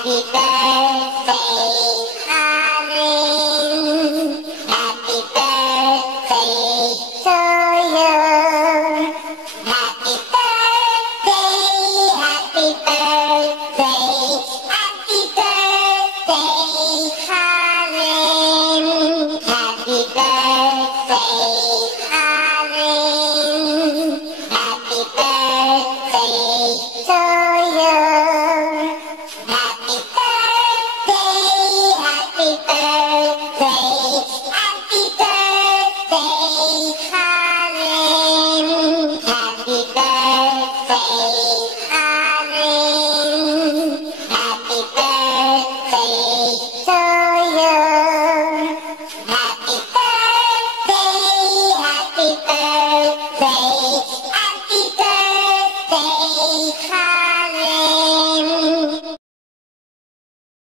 Happy birthday, Colin. Happy birthday to you. Happy birthday, happy birthday.